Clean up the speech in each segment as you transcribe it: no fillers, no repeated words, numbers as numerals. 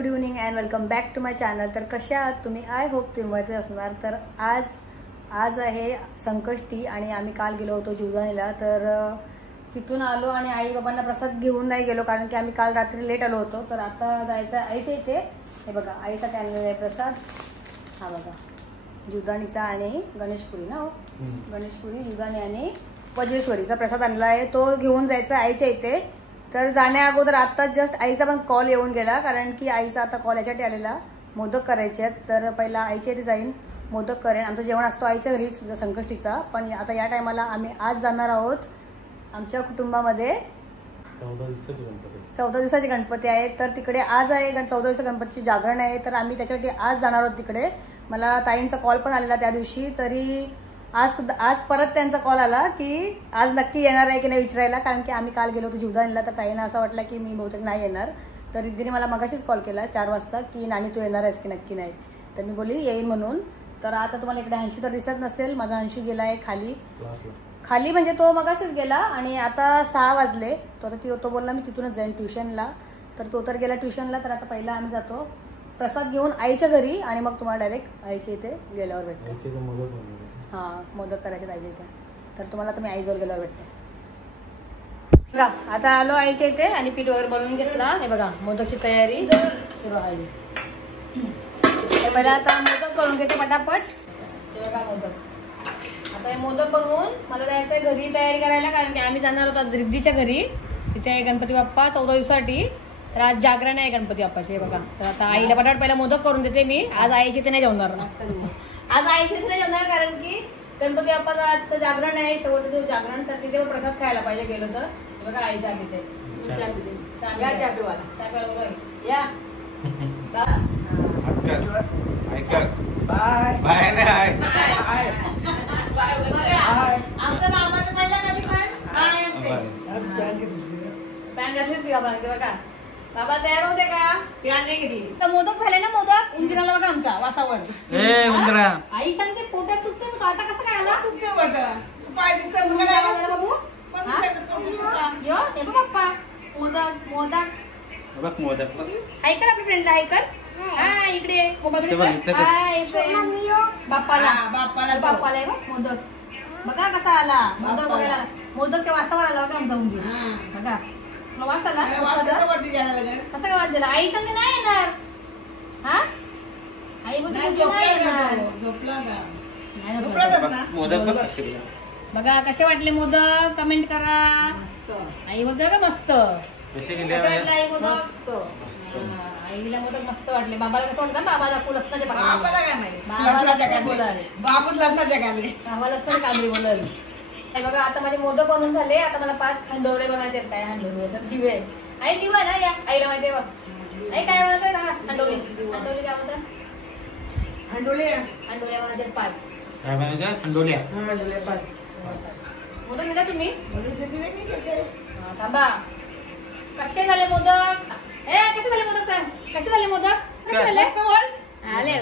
Good evening and welcome back to my channel. तर कशा आहात तुम्ही? आय होप तुम्ही मजेत असणार. तर आज आहे संकष्टी आणि आम्ही काल गेलो होतो जीवदानीला. तर तिथून आलो आणि आई बाबांना प्रसाद घेऊन नाही गेलो कारण की आम्ही काल रात्री लेट आलो होतो. तर आता जायचं आईच्या इथे. हे बघा आईसाठी आणलेला आहे प्रसाद. हा बघा जीवदानीचा आणि गणेशपुरी ना, गणेशपुरी जीवदानी आणि वज्रेश्वरीचा प्रसाद आणला आहे. तो घेऊन जायचा आईच्या इथे. तर जाण्या अगोदर आता जस्ट आईचा पण कॉल येऊन गेला कारण की आईचा आता कॉल याच्यासाठी आलेला, मोदक करायचे आहेत. तर पहिला आईच्या इथे जाईन, मोदक करेन. आमचं जेवण असतो आईच्या घरीच संकष्टीचा, पण आता या टायमाला आम्ही आज जाणार आहोत आमच्या कुटुंबामध्ये 14 दिवसाचे गणपती आहेत. तर तिकडे आज आहे 14 दिवसाचे गणपतीची जागरण आहे. तर आम्ही त्याच्यासाठी आज जाणार आहोत तिकडे. मला ताईंचा कॉल पण आलेला त्या दिवशी. तरी आज परत त्यांचा कॉल आला की आज नक्की येणार आहे की नाही विचारायला, कारण की आम्ही काल गेलो होतो जीवदानीला. तर ताईंना असं वाटलं की मी बहुतेक नाही येणार. तर दीदीने मला मगाशीच कॉल केला 4 वाजता की नानी तू येणार आहेस की नक्की नाही. तर मी बोलली येईन म्हणून. तर आता तुम्हाला इकडे अंशू तर दिसत नसेल. माझा अंशू गेला आहे खाली म्हणजे तो मगाशीच गेला. आणि आता 6 वाजले. तो बोलला मी तिथूनच जाईन ट्युशनला. तर तो तर गेला ट्युशनला. तर आता पहिला आम्ही जातो प्रसाद घेऊन आईच्या घरी आणि मग तुम्हाला डायरेक्ट आईच्या इथे गेल्यावर भेटतो. हा मोदक करायचे पाहिजे इथे. तर तुम्हाला तर मी आईजवळ गेल्यावर भेटते. बघा आता आलो आईच्या इथे आणि पीठ वगैरे बनवून घेतला. हे बघा मोदकची तयारी सुरू आहे. पहिला आता मोदक करून घेते पटापट. हे बघा मोदक. आता हे मोदक बनवून मला जायचं आहे घरी तयारी करायला, कारण की आम्ही जाणार होतो रिद्धीच्या घरी. तिथे आहे गणपती बाप्पा 14 दिवसासाठी. तर आज जागरण आहे गणपती बाप्पाचे. बघा तर आता आईला पटापट पहिला मोदक करून देते मी. आज आईच्या इथे नाही जेवणार. आज आईच्या इथे नाही जेवणार कारण की गणपती बाप्पाचं आजचं जागरण आहे, शेवटचा दिवस जागरण. तर तिथे प्रसाद खायला पाहिजे गेलो तर. बघा आईच्या तिथे आमचं मामाचं पहिला कधी पण काय असते पॅन घातलीच ती बाबा. बघा बाबा तयार होते का? मोदक झाले ना, मोदक उंदीराला बघा आमचा वासावर. आई सांगते पोटात सुटते. आता कसं काय आला? पप्पा मोदक ऐकर आपल्या फ्रेंडला ऐकर. हा इकडे बाप्पाला मोदक बघा कसा आला. मोदक बघायला मोदकच्या वासावर आला बघा आमचा उंदीर. बघा वास आला. कसं काय वास झाला? आई संग नाही येणार. हा आई बोलते नाही येणार. बघा कसे वाटले मोदक कमेंट करा. आई बोलते का मस्त. आई मोदक आईला मोदक मस्त वाटले. बाबाला कसं वाटतं? बाबा दाखवू लसणाच्या बाबा लसणाच्या कांदरी बोलल. बघा आता माझे मोदक बनवून झाले. आता मला 5 हंडोरे बनायचे आहेत. काय हंडोरे तर दिवे. आई दिवा ना या आईला माहिती आहे बघ. आई काय बनायचं आहे? हंडोले. हंडोले काय म्हणतात? हंडोल्या बनायचे 5. मोदक घेता तुम्ही? थांबा. कसे झाले मोदक? कसे झाले मोदक सांग. कसे झाले मोदक? कसे झाले? आले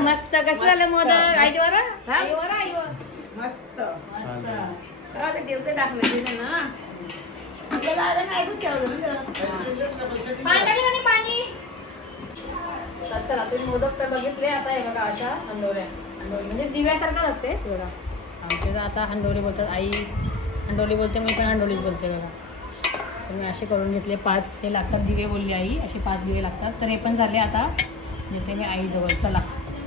मस्त. कसे झाले मोदक? आईवर आईवर मस्त मस्त. पाणी. चला तुम्ही मोदक तर बघितले. आता हे बघा अशा हंडोऱ्या. हंडोरी म्हणजे दिव्यासारखंच असते. बघा आमच्या आता हंडोरी बोलतात. आई हंडोली बोलते, मी पण हंडोलीच बोलते. बघा तर मी असे करून घेतले 5. हे लागतात दिवे बोलली आई. असे 5 दिवे लागतात. तर हे पण झाले. आता येते मी आईजवळ. चला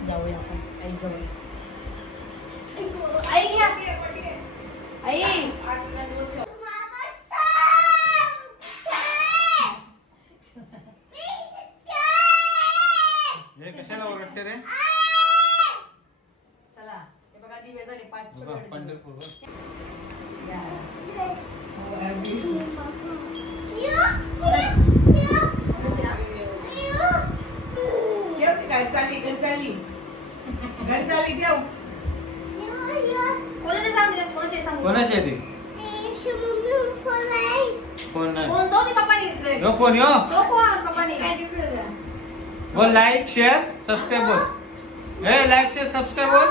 जाऊया आपण आईजवळ. आई घ्या आई. कशाला ओरडते रे? चला हे बघा दिवे झाले 5 पंढरपूर. कोणाचे ते फोन यो बोल. लाईक शेअर सबस्क्राईब बोल. लाईक शेअर सबस्क्राईब बोल.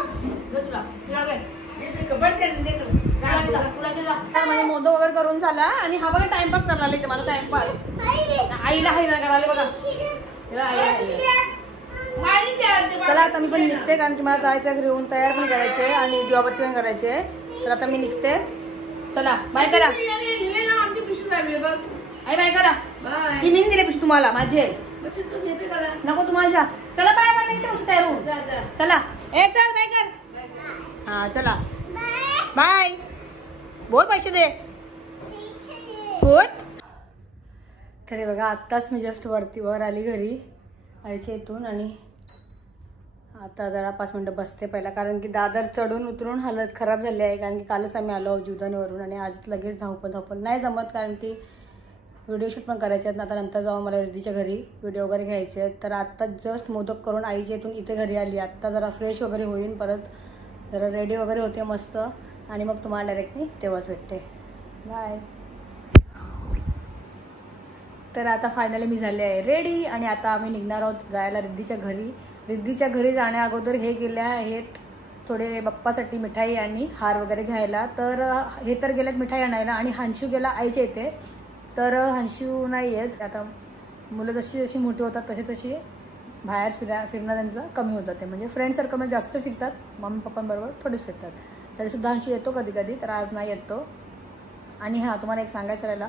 मोदक वगैरे करून झाला आणि हा बघा टाइमपास करायला माझा टाइमपास. आईला हैराण करायला बघा. चला आता मी पण निघते, कारण की मला जायचं घरी येऊन तयार पण करायचे आणि दिवाबत्ती पण करायचे. तर आता मी निघते. चला बाय करा. आई बाय करा. ती मी दिले पिशवी तुम्हाला माझी नको तुम्हाला. चला बाय. आपण निघते तयार होऊन. चला ए चल बाय कर. हा चला बाय. बोल पैसे दे. बोल. तर बघा आत्ताच मी जस्ट वर आली घरी आईच्या इथून आणि आता जरा 5 मिनिटं बसते पहिला, कारण की दादर चढून उतरून हालत खराब झाली आहे. कारण की कालच आम्ही आलो जीवदानीवरून आणि आज लगेच धावपळ नाही जमत, कारण की व्हिडिओ शूट पण करायचे आहेत. आता नंतर जाऊन मला रिद्धीच्या घरी व्हिडिओ वगैरे घ्यायचे आहेत. तर आत्ता जस्ट मोदक करून आईच्या इथून इथे घरी आली. आत्ता जरा फ्रेश वगैरे होईन, परत जरा रेडी वगैरे होते मस्त, आणि मग तुम्हाला डायरेक्ट मी तेव्हाच भेटते. बाय. तर आता फायनली मी झाले आहे रेडी आणि आता आम्ही निघणार आहोत जायला रिद्धीच्या घरी. रिद्धीच्या घरी जाण्या अगोदर हे गेल्या आहेत थोडे बाप्पासाठी मिठाई आणि हार वगैरे घ्यायला. तर हे तर गेलेत मिठाई आणायला आणि हंशू गेला आईच्या इथे. तर हंशू नाही आहेत. आता मुलं जशी जशी मोठी होतात तशी तशी बाहेर फिरणं त्यांचं कमी होत जाते. म्हणजे फ्रेंड सर्कलमध्ये जास्त फिरतात, मम्मी पप्पांबरोबर थोडेच फिरतात. तरीसुद्धा हंशू येतो कधी कधी, तर आज नाही येतो. आणि हां तुम्हाला एक सांगायचं राहिला,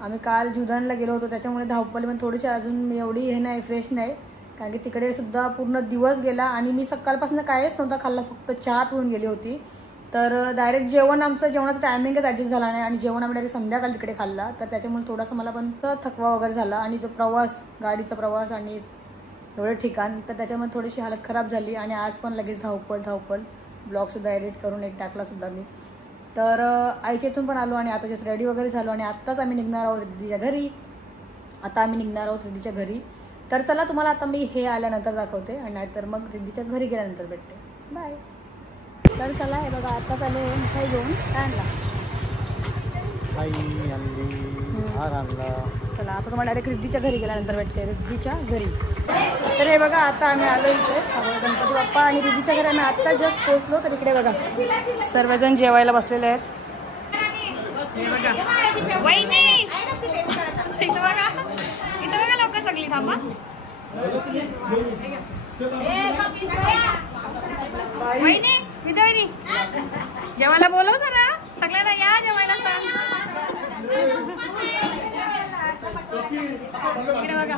आम्ही काल जीवदानीला गेलो होतो त्याच्यामुळे धावपळी पण थोडीशी अजून मी एवढी हे नाही फ्रेश नाही, कारण की तिकडे सुद्धा पूर्ण दिवस गेला आणि मी सकाळपासून काहीच नव्हता खाल्ला, फक्त चहा पिऊन गेली होती. तर डायरेक्ट जेवणाचा टायमिंगच ॲडजस्ट झाला नाही आणि जेवण आम्ही डायरेक्ट संध्याकाळी तिकडे खाल्ला. तर त्याच्यामुळे थोडासा मला पण थकवा वगैरे झाला आणि तो प्रवास, गाडीचा प्रवास आणि एवढे ठिकाण, तर त्याच्यामुळे थोडीशी हालत खराब झाली. आणि आज पण लगेच धावपळ ब्लॉगसुद्धा एडिट करून एक टाकलासुद्धा मी. तर आईच्या इथून पण आलो आणि आता जस्ट रेडी वगैरे झालो आणि आत्ताच आम्ही निघणार आहोत रिद्धीच्या घरी. तर चला तुम्हाला आता मी हे आल्यानंतर दाखवते आणि नाहीतर मग रिद्धीच्या घरी गेल्यानंतर भेटते. बाय. तर चला हे बघा आत्ताच आले मिठाई घेऊन. काय आणला? चला आता तुम्हाला डायरेक्ट रिद्धीच्या घरी गेल्यानंतर भेटते. रिद्धीच्या घरी. तर हे बघा आता आम्ही आलो इथे गणपती बाप्पा आणि रिद्धीच्या घरी आम्ही आत्ता जस्ट पोहोचलो. तर इकडे बघा सर्वजण जेवायला बसलेले आहेत. हे बघा वहिनी इथं बघा लवकर सगळी थांबा. वहिनी विजयनी जेवायला बोलव जरा सगळ्यांना, या जेवायला सांग. इकडे बघा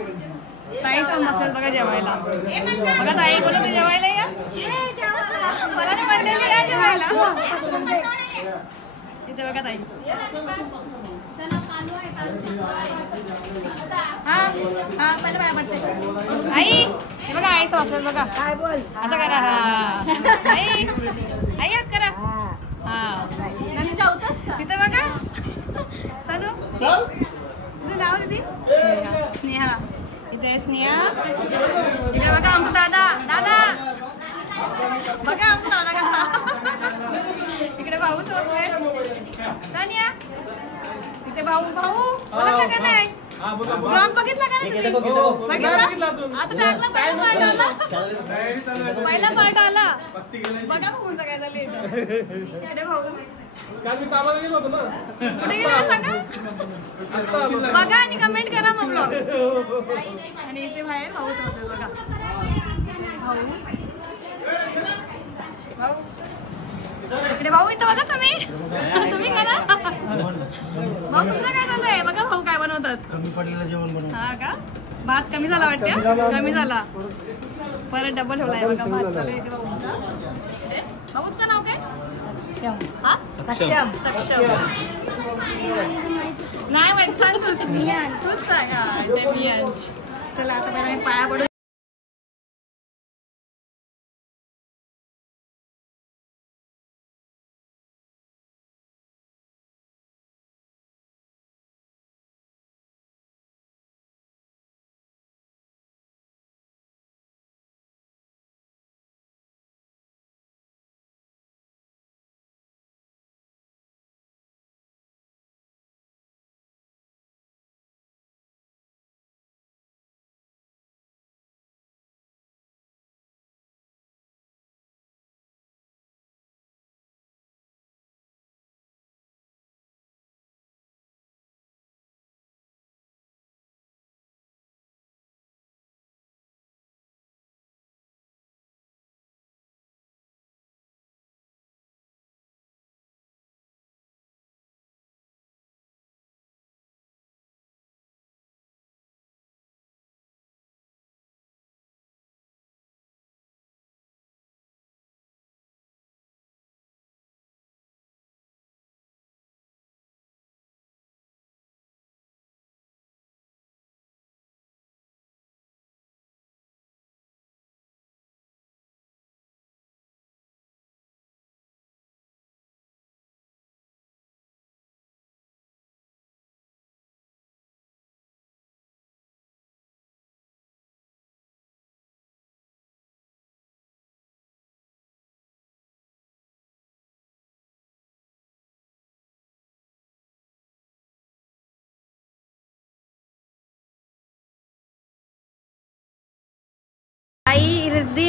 ताई सांग बसतात बघा जेवायला. बघा ताई बोलवते जेवायला या. मला नाही म्हणलेली या जेवायला. इथे बघा ताई. हा मला काय वाटतंय आई. हे बघा आई बसतात बघा. काय बोल असं करा. हा आई हात करा. हा तिथं बघा सनू तुझं नाव दीदी स्नेहा. इथे स्नेहा. इकडे बघा आमचा दादा बघा आमचा दादा कसा. इकडे भाऊच बसले. सनिया इथे भाऊ ओळखलं का नाही? ब्लॉग बघितला का नाही? बघितला आता टाकला पहिला पार्ट आला. बघा भाऊंचा काय झालं इकडे भाऊ कुठे गेला सांगा. बघा आणि कमेंट करा मग ब्लॉग. आणि इथे बाहेर भाऊ बसले बघा. भाऊ इकडे भाऊ इथं बघा तुम्ही करा. भाऊ तुमचं काय चालू आहे बघा. भाऊ काय बनवतात? कमी पडलेलं जेवण बनवतात. हा का? भात कमी झाला वाटतं. कमी झाला परत डबल ठेवलाय बघा. भात चालू आहे इथे भाऊचा. भाऊचं नाव काय? सक्षम नाही माहिती. सांग तूच सांग. चला आता मला पाया पडून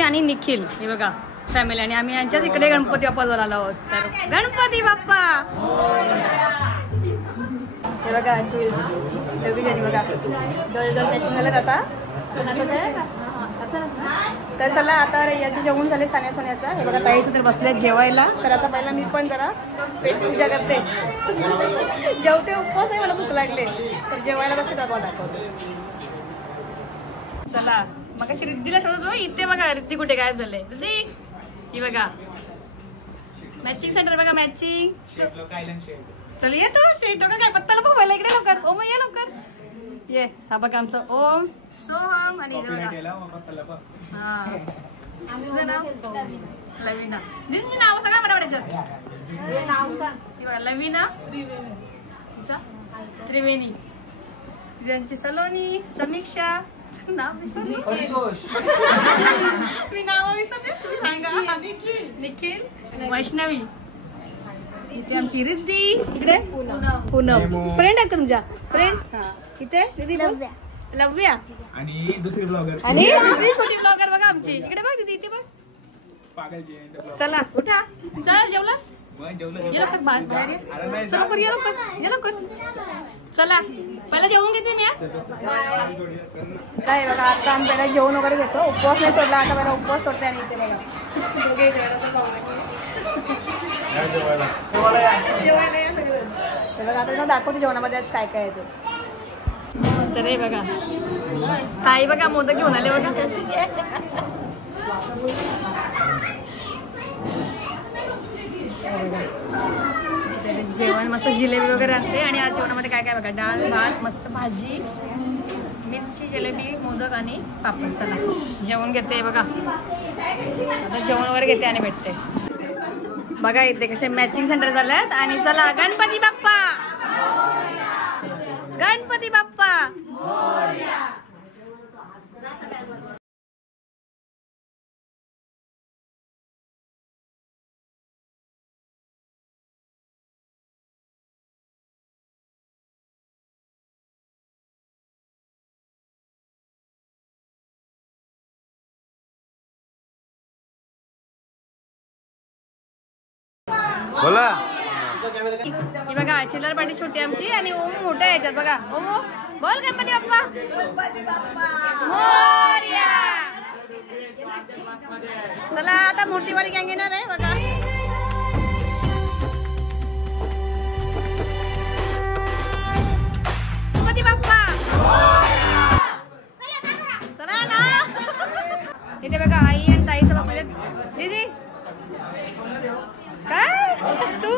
आणि निखिल हे बघा फॅमिली आणि आम्ही यांच्याच इकडे गणपती बाप्पा जवळ आलो आहोत. तर गणपती बाप्पा हे बघा दोघीजणी बघा जवळजवळ त्याची झालं आता तर चला आता याचं जेवण झाले सान्या सोन्याचा. हे बघा ताईचं तर बसल्यात जेवायला. तर आता पहिला मी पण जरा पेट पूजा करते. जेवते उपवास आहे मला भूक लागले तर जेवायला बसते दाखवा दाखवते. चला मग अशी रिद्धीला शोधतो इथे बघा रिद्धी कुठे गायब झाले. रिद्धी ही बघा मॅचिंग सेंटर बघा मॅचिंग. चल ये तू स्ट्रेट का काय पत्ताला बघायला इकडे लवकर. ओम ये लवकर ये. हा बघा आमचं ओम सोहम आणि हा तुझं नाव लवीना. दिदीचं नाव सगळं पटापटायचं बघा लवीना तिचा त्रिवेणी त्यांची सलोनी समीक्षा नाव विसरली मी नाव विसरते तुम्ही सांगा. निखिल वैष्णवी इथे आमची रिद्धी इकडे पूनम फ्रेंड आहे का तुमच्या फ्रेंड. इथे दीदी लव्या आणि दुसरी छोटी ब्लॉगर बघा आमची इकडे बघ दीदी इथे बघ. चला उठा चल जेवलास ये लवकर बाहेर ये लवकर चला पहिला जेवून घेते मी. काय बघा आता आम्ही पहिला जेवण वगैरे घेतो. उपवास नाही सोडला आता पहिला उपवास सोडते आणि इथे बघा दोघे जेवायला सगळं आता दाखवते जेवणामध्ये आज काय काय आहे ते. तर हे बघा ताई बघा मोदक घेऊन आले बघा. जेवण मस्त जिलेबी वगैरे आणते आणि आज जेवणामध्ये काय काय बघा डाळ भात मस्त भाजी मिरची जिलेबी मोदक आणि पापड. चला जेवण घेते बघा आता जेवण वगैरे घेते आणि भेटते बघा. इथे कसे मॅचिंग सेंटर झालेत आणि चला गणपती बाप्पा गणपती बाप्पा. बोला बघा चिल्लर पार्टी छोटी आमची आणि ओम मोठ्या याच्यात बघा. ओम बोल गणपती बाप्पा मोरया. चला आता मोठीवाली गँग येणार आहे बघा. गणपती बाप्पा चला ना. इथे बघा आई आणि ताईचं बसले. दीदी काय तू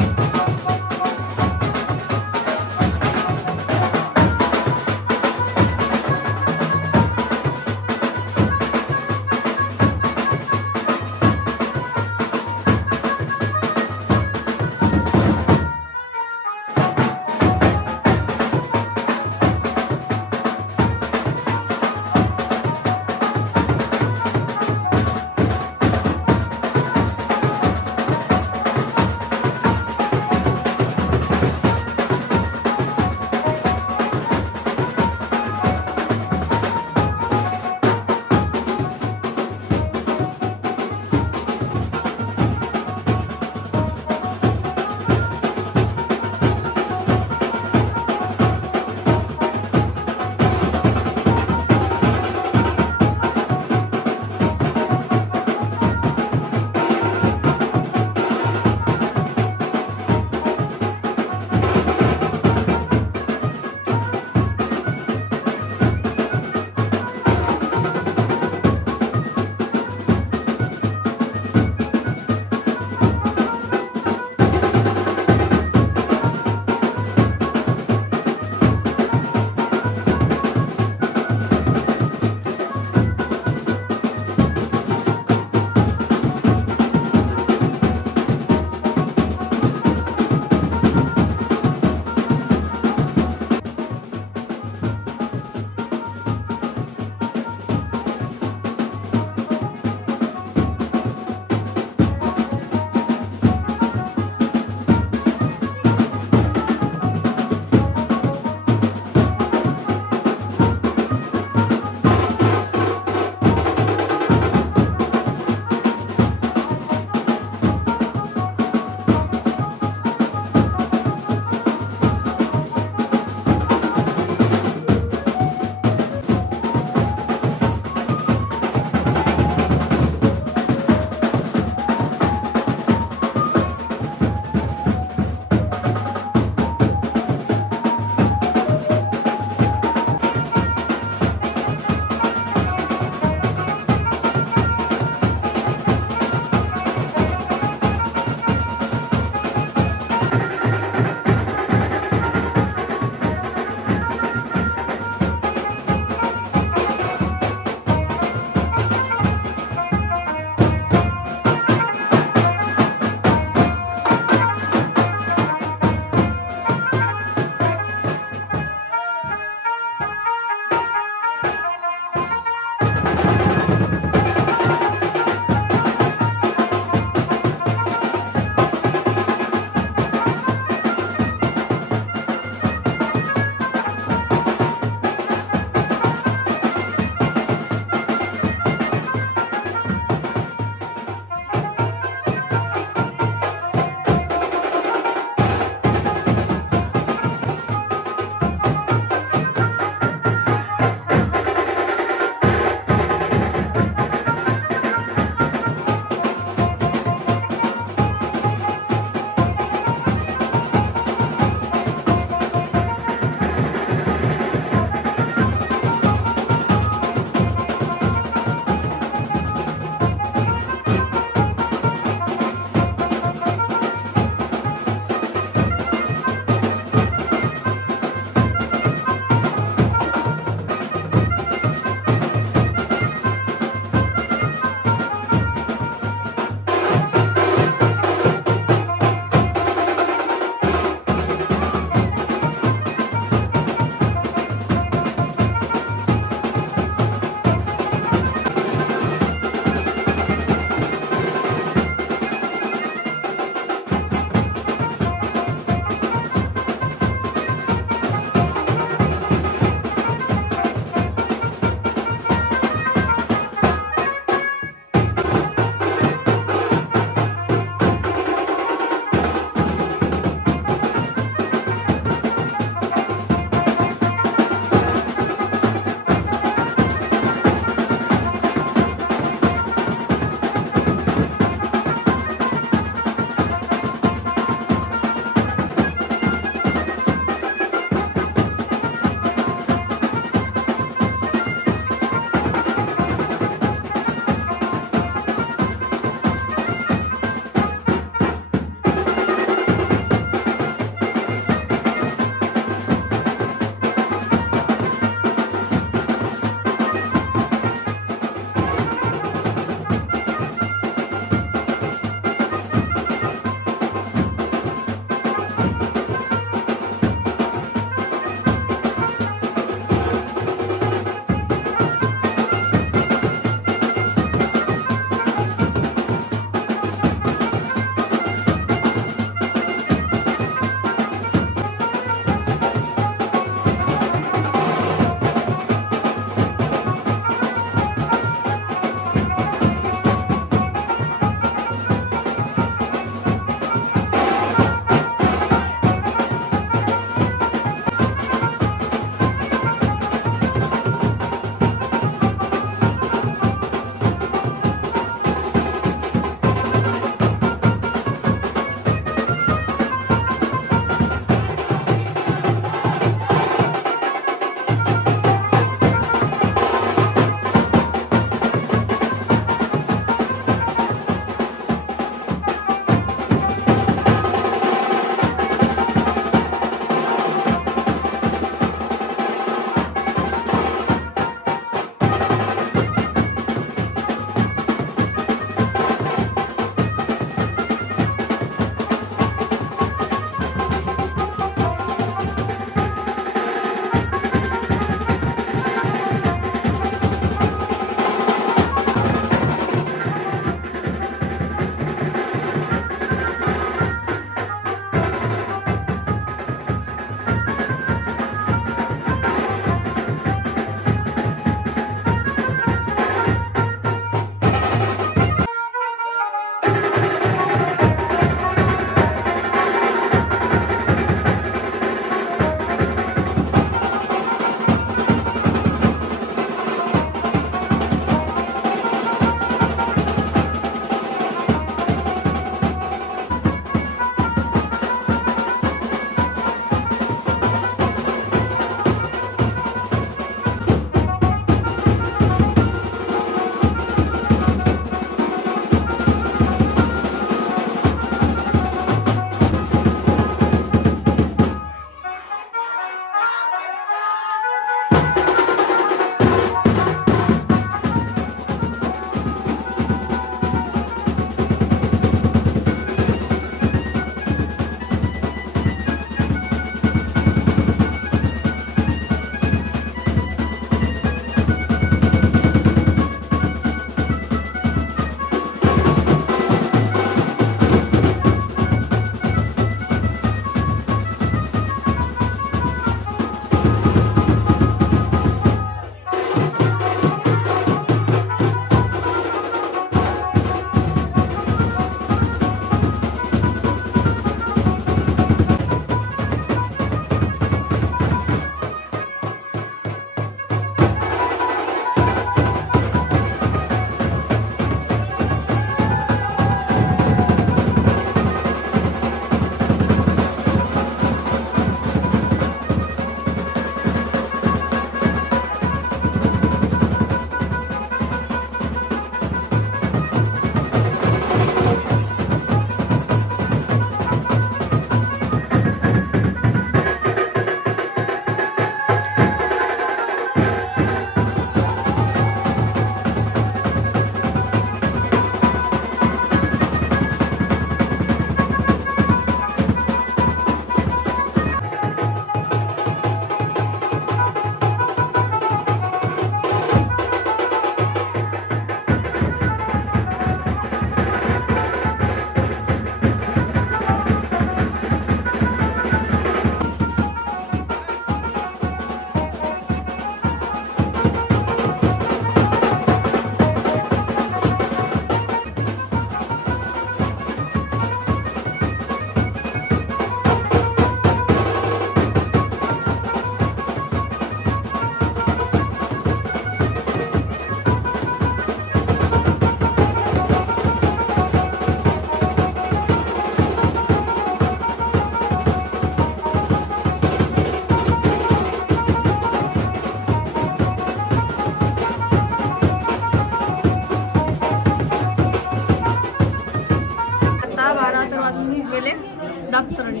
दाब सरणी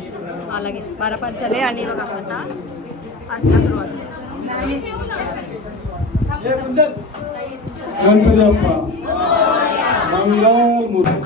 हा लागे 12:05 झाले आणि बघा आता आरतीला सुरुवात. गणपती बाप्पा मंगल मूर्ती.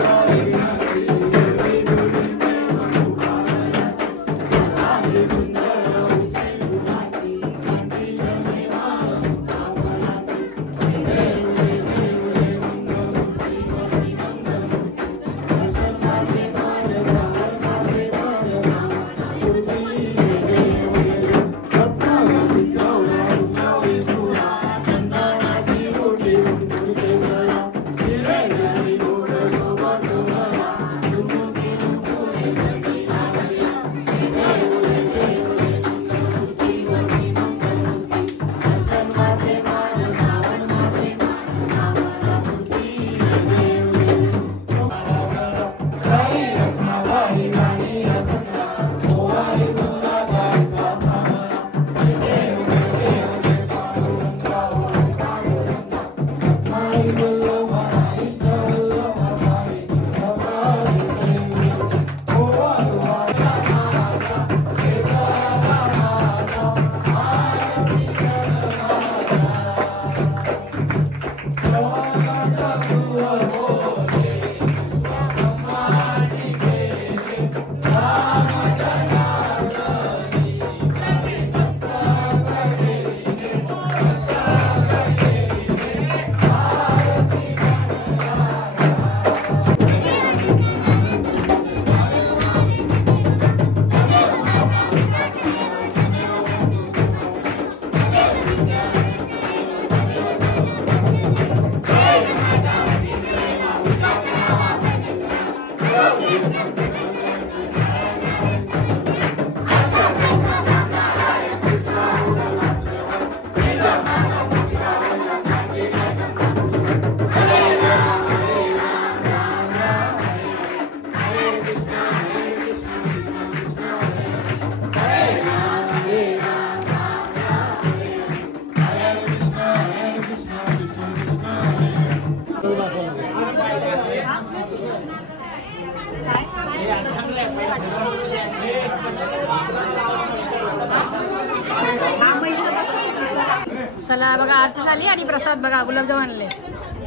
चला बघा आरती झाली आणि प्रसाद बघा गुलाबजाम आणले.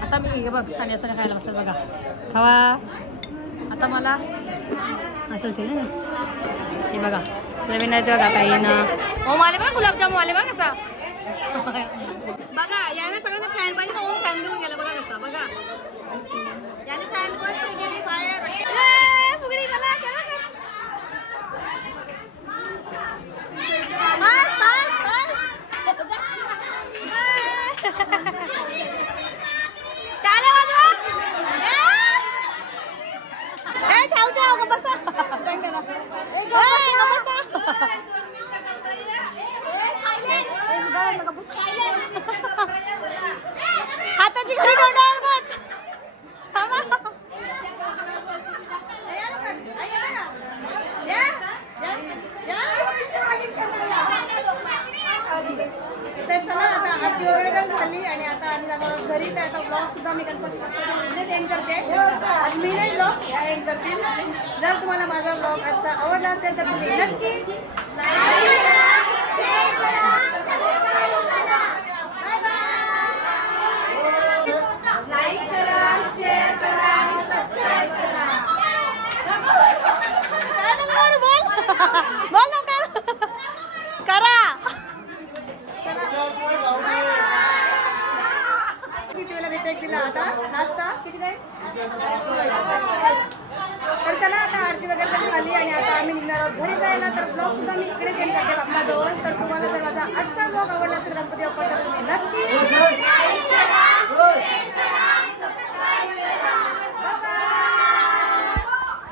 आता मी बघ सानिया सोन्या खायला बसतात बघा खावा. आता मला असंच आहे ना हे बघा नवीन आहे ते बघा काही ना. ओम आले बघा गुलाबजाम आले बघा कसा बघा याला सगळं फॅन पाहिजे ना. ओम फॅन देऊन गेला बघा कसा बघा याला फॅन गेली बाहेर फुगडी झाला. हाताची घडी तोंडावर मत तर चला आता आरती वगैरे पण झाली आणि आता आम्ही जाणार घरी. तर आता ब्लॉग सुद्धा मी गणपती एंड करते. आज मी नाही ब्लॉग एंड करते. जर तुम्हाला माझा ब्लॉग आजचा आवडला असेल तर तुम्ही नक्की लाईक करा, शेअर करा आणि सबस्क्राईब करा. बोल लवकर करा. किती वेळा भेट दिला आता नाश्ता किती नाही. तर चला आता आरती वगैरे पण झाली आणि आता आम्ही निघणार आहोत घरी जायला. तर ब्लॉग सुद्धा मी इकडे केला आपला जवळ. तर तुम्हाला जर माझा आजचा ब्लॉग आवडला असेल गणपती बाप्पाचा तुम्ही नक्की